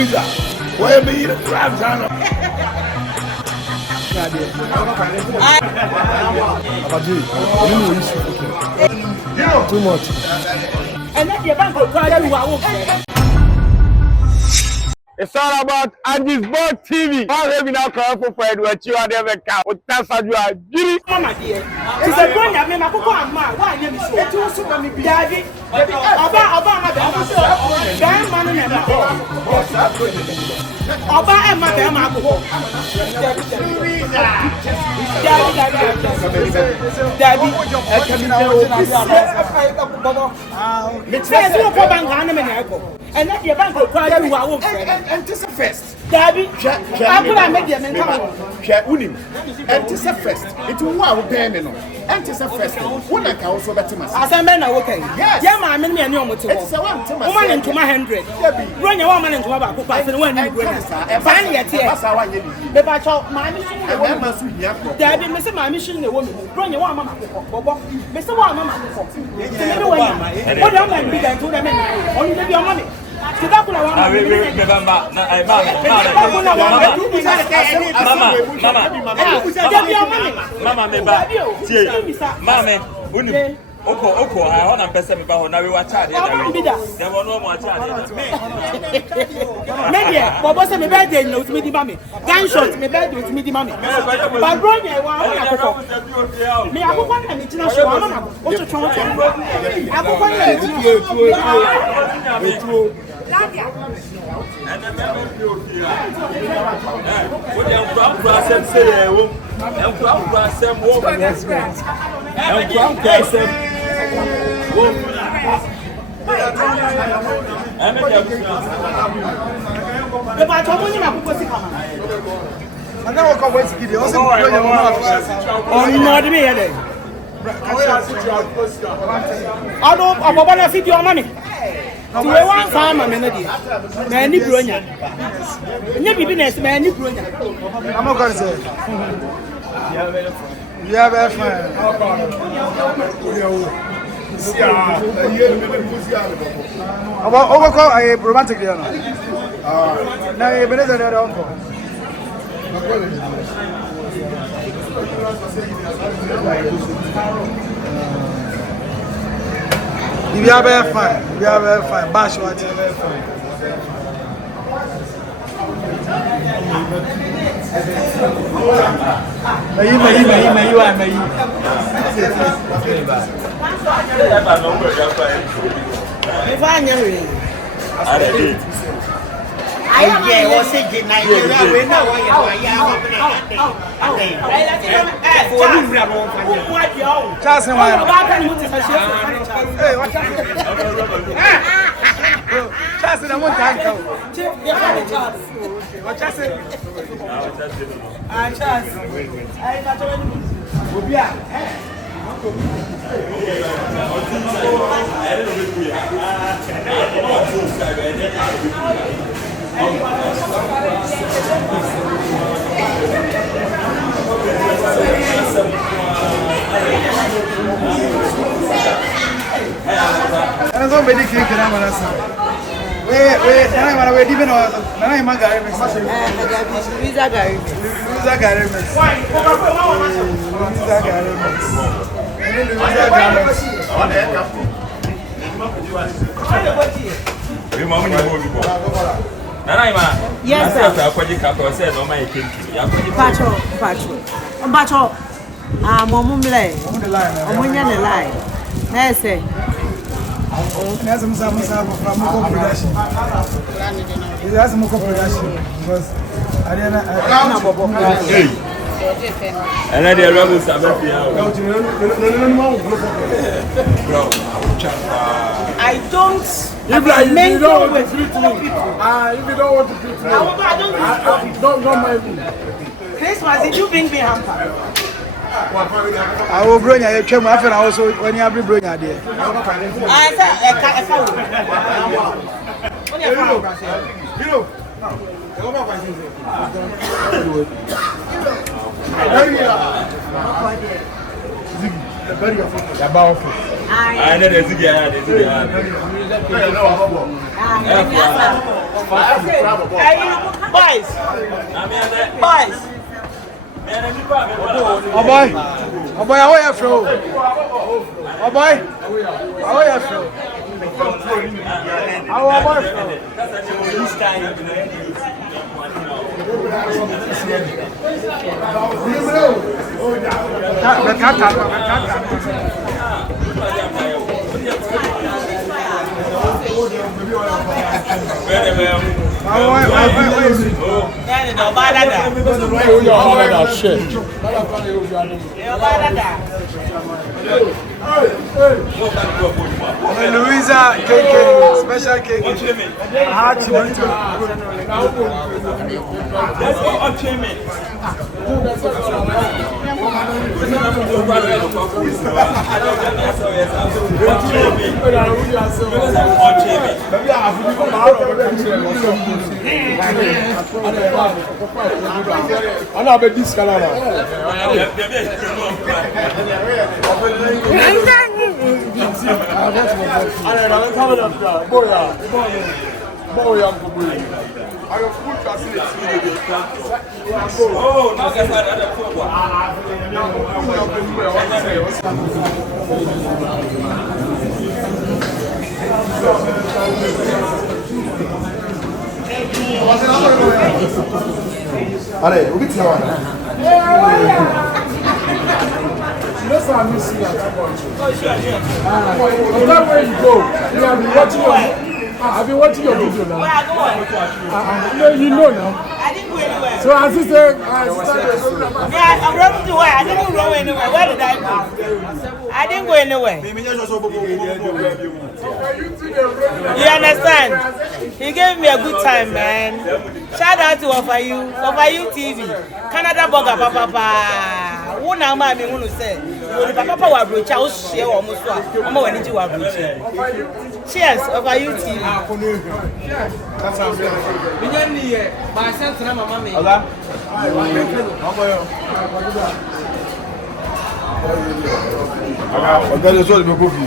Louisa. Where be the crab channel? Too much. And then the bank will cry you. It's all about Andy's Board TV. All of you now come for Fred, what you are never count. What that's how you are. Mama dear. It's a good name. I'm going to ma. Why name is so? It's also going to be Daddy. Oba, and let your bank cry you are and this first. Daddy, Amprah made them unim. And this first. It will wow payment. And this first. One I can also better myself. As a man, okay. Yes, yeah, my men and your motor. It's a woman into my 100. Run your woman into my back. When you bring us, finally, yet, the batch of my mission. Daddy, Mr. My mission, the woman. Run your woman. Mr. Woman. What am I bigger to the men? Only your money. Mama, Oko, I want to person about now we were chatting. There were no more chatting. Maybe, but what's my birthday? No, to me, the mommy. Gunshots, my birthday to me, the mommy. But Ronnie, I want to me. I want to meet you. What's your chance? I want to and the member of the what the Amprah say, Amprah say, walk, Amprah say, to one farmer, many bronya. Never business, many bronya. I'm not going to say. You have a friend. Overcall a romantic dinner. Now, a better than uncle. If you have a fine, bash what you have a fine. I am here, was saying, Nigeria, I don't know if you can wait, I'm going to even I'm yes, sir. Patrol. That's some production. That's some production because I didn't. And then the rebels are I don't. If you don't want to treat me, if you don't want to treat me, I don't mind me. Christmas, did you bring me hamper? I will bring you. Came after also when you have to bring you there. I Oboy, how are you from? Oboy, how are you from? How are you from? Louisa Kenkey, special cake. That's how I miss you. Where you go, you have been watching your. I've been watching your video now. Where I go? You know now. I didn't go anywhere. So as you say, yeah, I'm running to where? I didn't go anywhere. Where did I go? I didn't go anywhere. You understand? He gave me a good time, man. Shout out to Woww TV, Canada Burger, Papa. One am I mean, say, Papa was rich. I was share almost. I'm going to do rich. Cheers, Woww TV. that's how I'm saying. My son's name, Mama. Regardez ça, le beaucoup plus.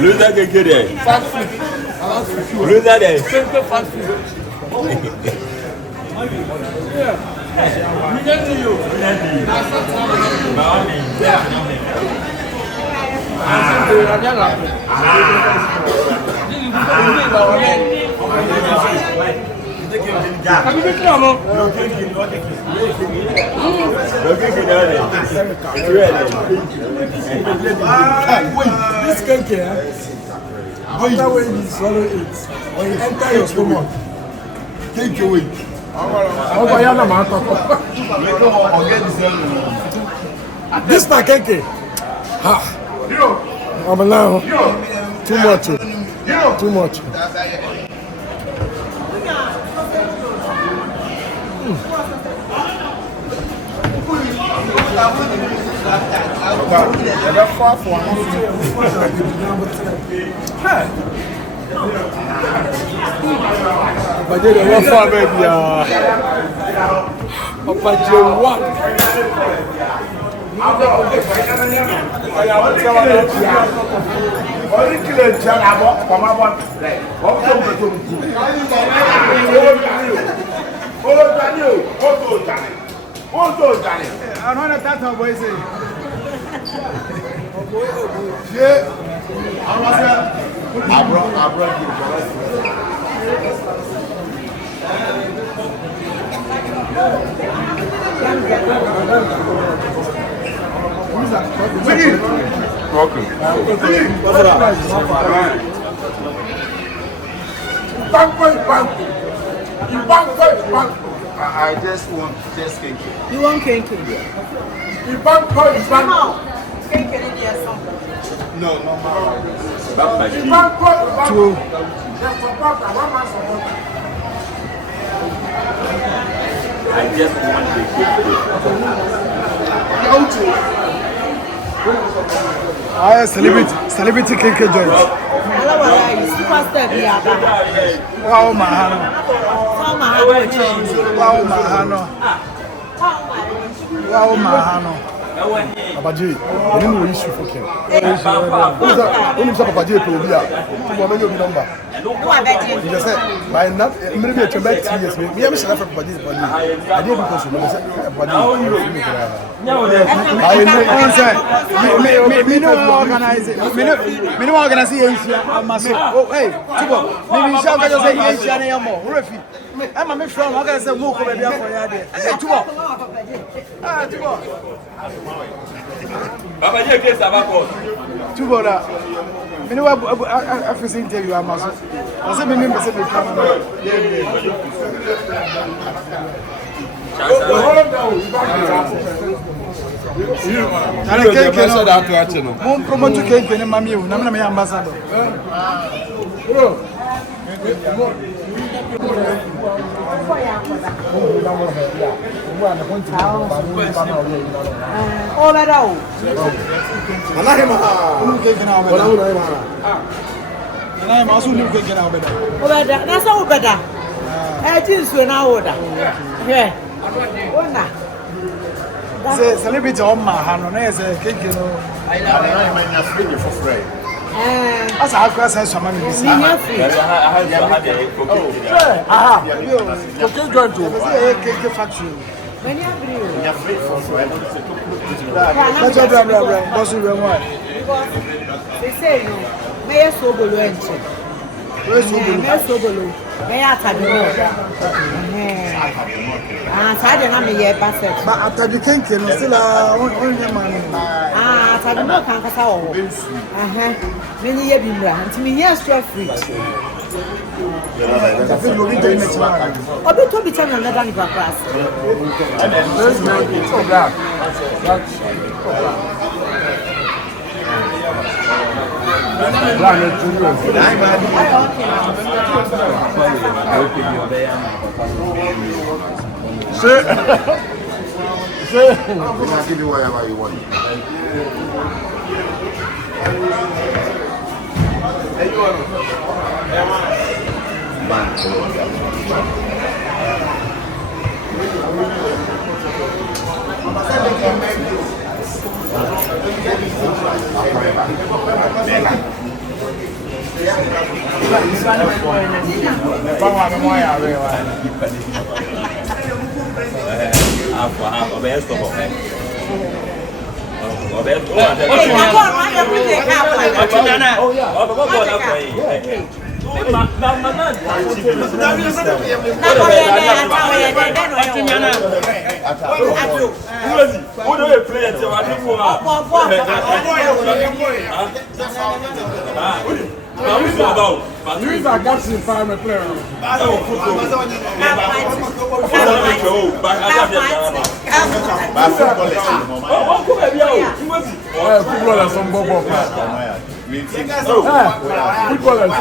Louisa Kenkey. Louisa there. This Kenkey, after when you swallow it, when you enter your stomach, take your weight. This is Kenkey. I'm now too much. Too much. But they don't want baby. But you want. I don't know that boy say. I just want Kenkey. You want Kenkey? No. Two. I just want the Celebrity Kenkey joint. Wow, Mahano. Wow, Mahano. Papaji, I didn't know issue for Ken. When you say Papaji, you will be a number. You just said, by not, maybe a tremendous years. Me, I'm saying for Papaji. I did because you know, Me no organize it. Me no organize Asia. I must. Oh, hey, Tibo. Maybe you shall just say Asia and Yamo. Refi. I'm a from. I'm gonna say Moko baby for your day. Hey, Tibo. Ah, Tibo. Papa, you get Sabako. Tibo, that. Me no. I feel interview. I must. I say me member say me come. Mon promote Kenkey na mami o na me ambassador. Oh, better. That's all better. I just went out. Yeah. Say celebrity on Mahano, na say Kenkey no. I'm free for free. As I have said some money. Okay, going to Kenkey factory. When you agree. I'm free for free. That's what I'm bossing them one. They say no. May I so below entry. May I so below. May I have the Saturday, I'm a year past. But after the Kenkey, no still only man. Saturday, no can't pass out. Many years been there. To me, yes, stress free. I think we'll be doing next one. Or be to be turned another class. Say, I'll give you whatever you want. Louisa Adinkra Ice player. Footballers from Bobo. Footballers.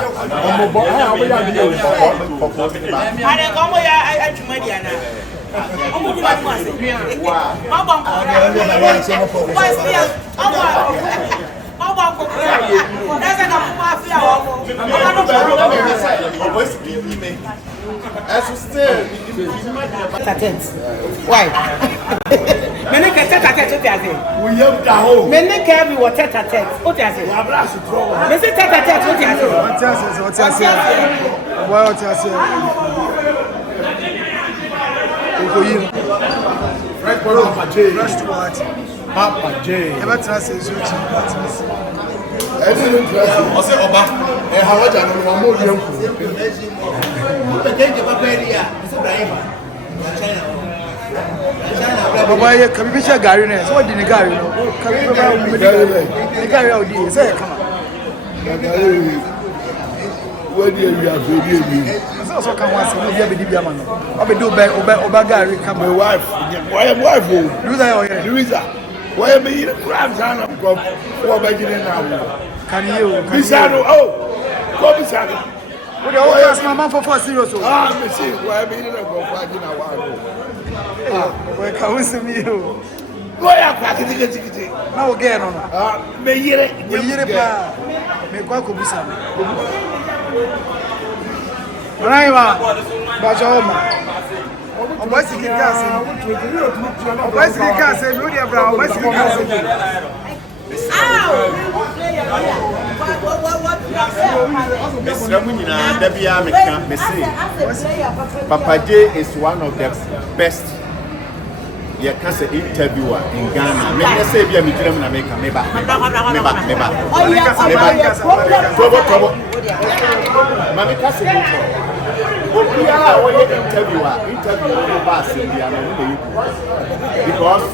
Why? Many can tete a tete. We have the home. Many can be what tete a tete. What is it? They say tete a tete. What is it? What is it? Fresh to what? Papa J. Never trust is you. Everything interesting. I say, Oba, how much I know more young Baba, can we share Gary? So what did the Gary know? Can we go the Gary out there? Say, come on. Where do you have video? So so can once no be di biama no. Obe do oba gari come. My wife. Why am wife? Louisa. Why am I crabs and I'm go for beginning now? Can you? Bisano, oh, go Bisano. What the whole class, my man for serious. Ah, me see, why am I go for dinner? Where can we see me? Why are packing the ticket? Now again, me hear it. me kwa kubisa. Raiwa, Bajoma. Oboy Siki Kase. Oboy Siki Kase, you dey bra, Oboy Siki Kase. Mr. Munina, Debia Messi. Papa J is one of the best interviewer in Ghana. Maybe say be a medium na make meba. Mami kase Obiara interviewer pass in the because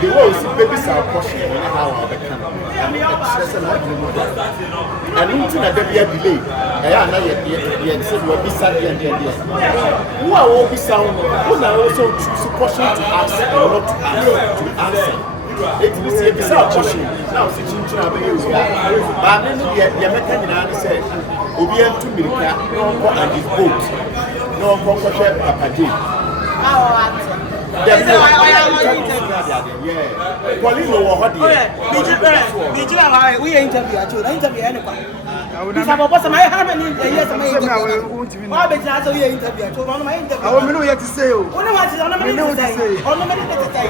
the way you see babies are pushing how they can and into the delay na yet say you be sad and who are all be sound who are also choose question to ask and not to answer. It is a bizarre question. Now, sitting to have a use. But then the American said, Obian to Milka, and his boat. No, Conquer Papa J. Yeah. Pauline, what do you? We interview at you. Interview anyone. If I'm a boss, I haven't interviewed. Yes, I'm interview. Why be just so you interview? I want to say. What do I say? On the minute to say.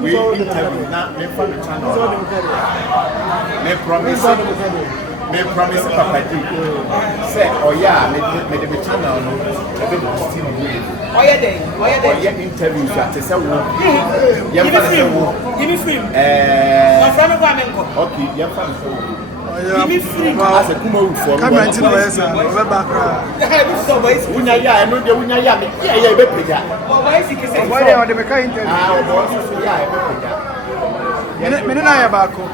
We interview now. Me promise Papa J. Say, oh yeah, me channel no. Oh yeah, interviews at the same one. Give me free. My friend of okay, yeah, give me free. As a kumawood for me. Camera into the Unya ya, I know the Unya ya. Yeah, be pega. Why is it? Why they are the mechanic interview? Yeah, me na ya bako.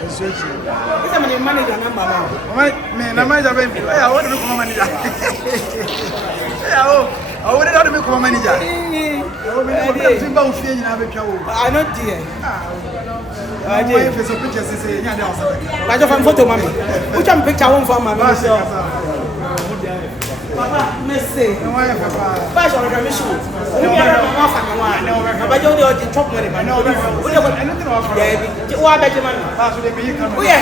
This is my manager number now. Me na manager be. I want to become manager. I want to become manager. I not there. I did. Face pictures say nya dey outside. I just want photo mama. Which one picture one for mama? Papa, Messi. No way, Papa. Bash on the mission. We are off and one. But you don't chop money, man. No, anything off. Yeah, what about your money? That's what they be coming. Oh, yeah.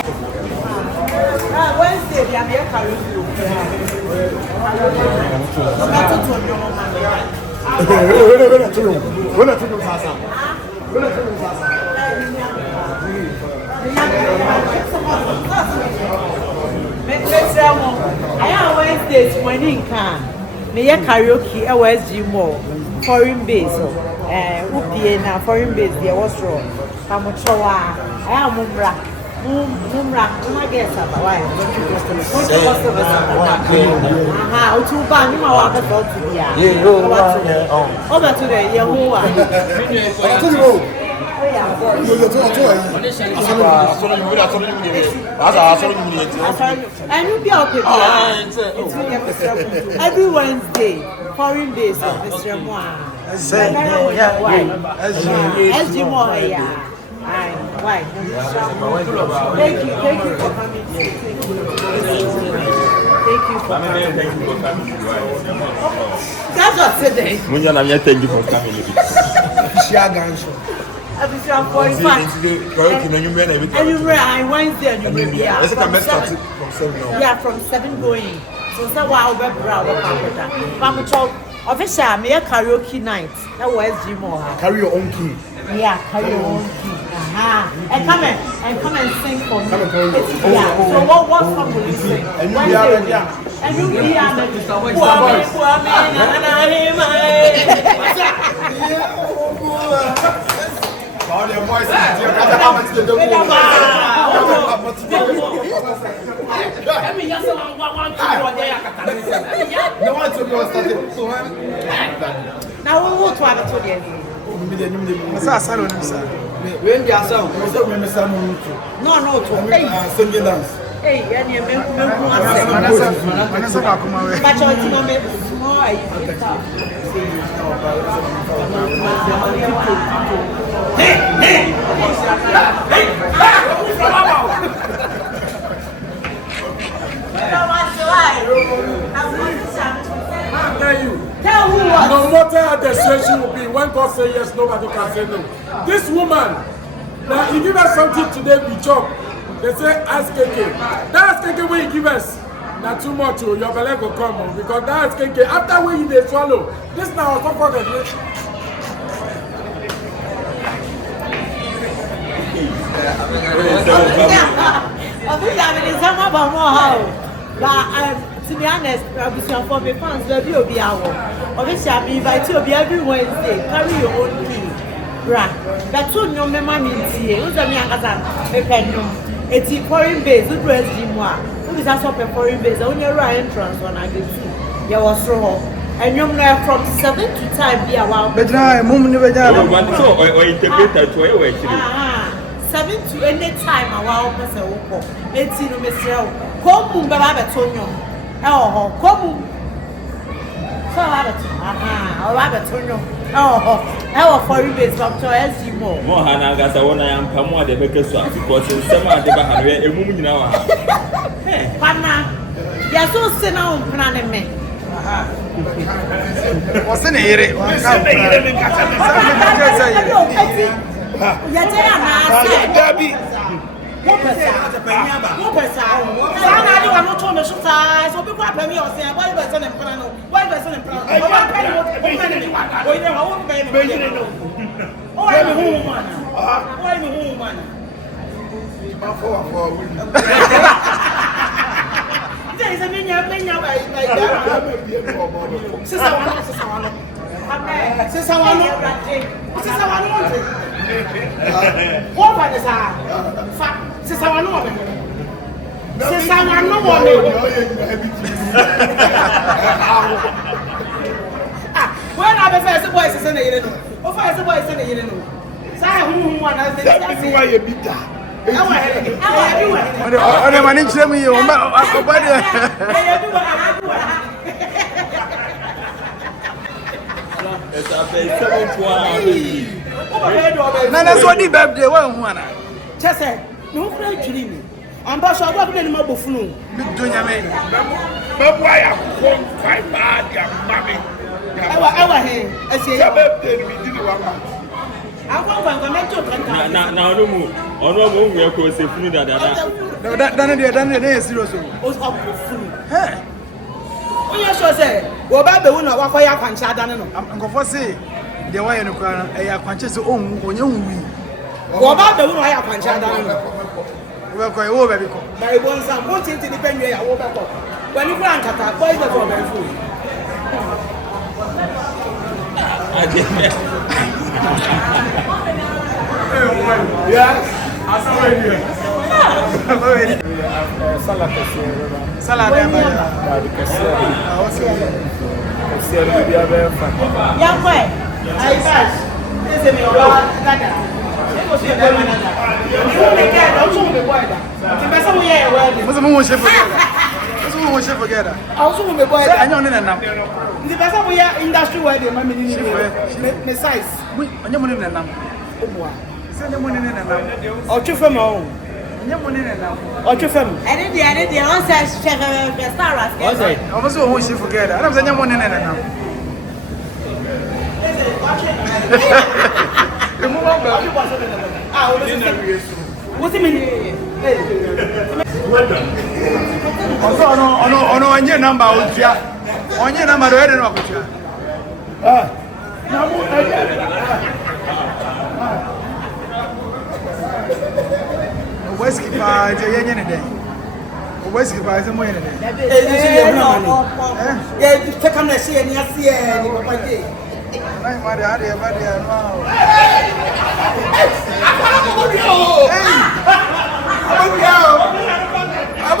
Wednesday, we are here carrying you. I am Wednesdays when in can. Me karaoke at SG Mall, foreign base. Upiena, foreign base, there was wrong. Kamochoa, I am Mumra. Mumra, I guess about why. Aha, two band, you are the dog to be. Over to the Yahoo. Every Wednesday, foreign days of Mr. Moa. SG Moa, yeah. Why? Thank you for coming. Thank you for coming. That's what today. Thank you for coming. Wednesday from 7 going. So wow, official, me karaoke night. That was Jimo. Carry your own key. Yeah, carry your own key. And come and sing for me. Yeah. So what song will you sing? And you be already. And you be a All your voices, no one to go now we will try to do it. When they are sound, no, singing dance. Hey, and you make Tell who what? No matter how the situation will be, when God says yes, nobody can say no. This woman, now you give us something today, we chop. They say ice kenkey. That ice kenkey when you give us, not too much, your belly will come because that ice kenkey, after when you they swallow, this now on top of the to be honest, for my fans, there will be our. Obviously, I invite you every Wednesday. Carry your own key. Right. That's all your money in here. Who's the young as a penum? It's a foreign base. Who dress Jimoa? Who is also a foreign base? Only a entrance when I get to. You was so. And you're not from 7 to time. Be a while. But now, Mum never done. Or interpreter to a 7 to any time. A while, Mr. Oko. 18 of Mr. Come, but I have a tongue. Oh, come. So I have a tongue. Oh, for you, base from Toys more. Mohana got a one I am Pamwa, the Baker Swap, because in some of the Bahari, a woman now. Pana, you're so sinner, planning me. What's in here? Debbie. What person? I do not know the size. So people are playing or saying, why person and Prano? Why person and Prano? Oh, I'm a woman. I'm a woman. There is a minion like that. Sister, what is that? Sister, I know. Sister, I know what. When I first boy is in the year, or first boy is in the year. Say who one has been why you beat that. On the money, tell me you. That's what the birthday one. Just say, no friend dreaming. I'm not sure what the mobile flu. Do you mean? But why I'm quite bad, your mommy? Our hand, I say, I want to now, no more. Or no more, we are close to food. Done it, serious. Hey. Oh, yes, I say, well, by the winner, what fire punch I don't know. I'm going to say, the way you can, I punches on when you win. What about the winner, I punch I don't know. Well, quite over because I want some one thing to depend on your back. When you grant at that, boys are very full. Yes, I saw it here. Salad. Young boy, I pass. This is your brother. What's your name? The person we are industry where the money is size. Or two from home. Or two from. I did the answer. I was always forget. I don't say anyone in it now. What's the meaning? On your number, on your number, I don't know. Whiskey, Where's the price? I'm waiting. Yeah, you take on the sea and you see it. I'm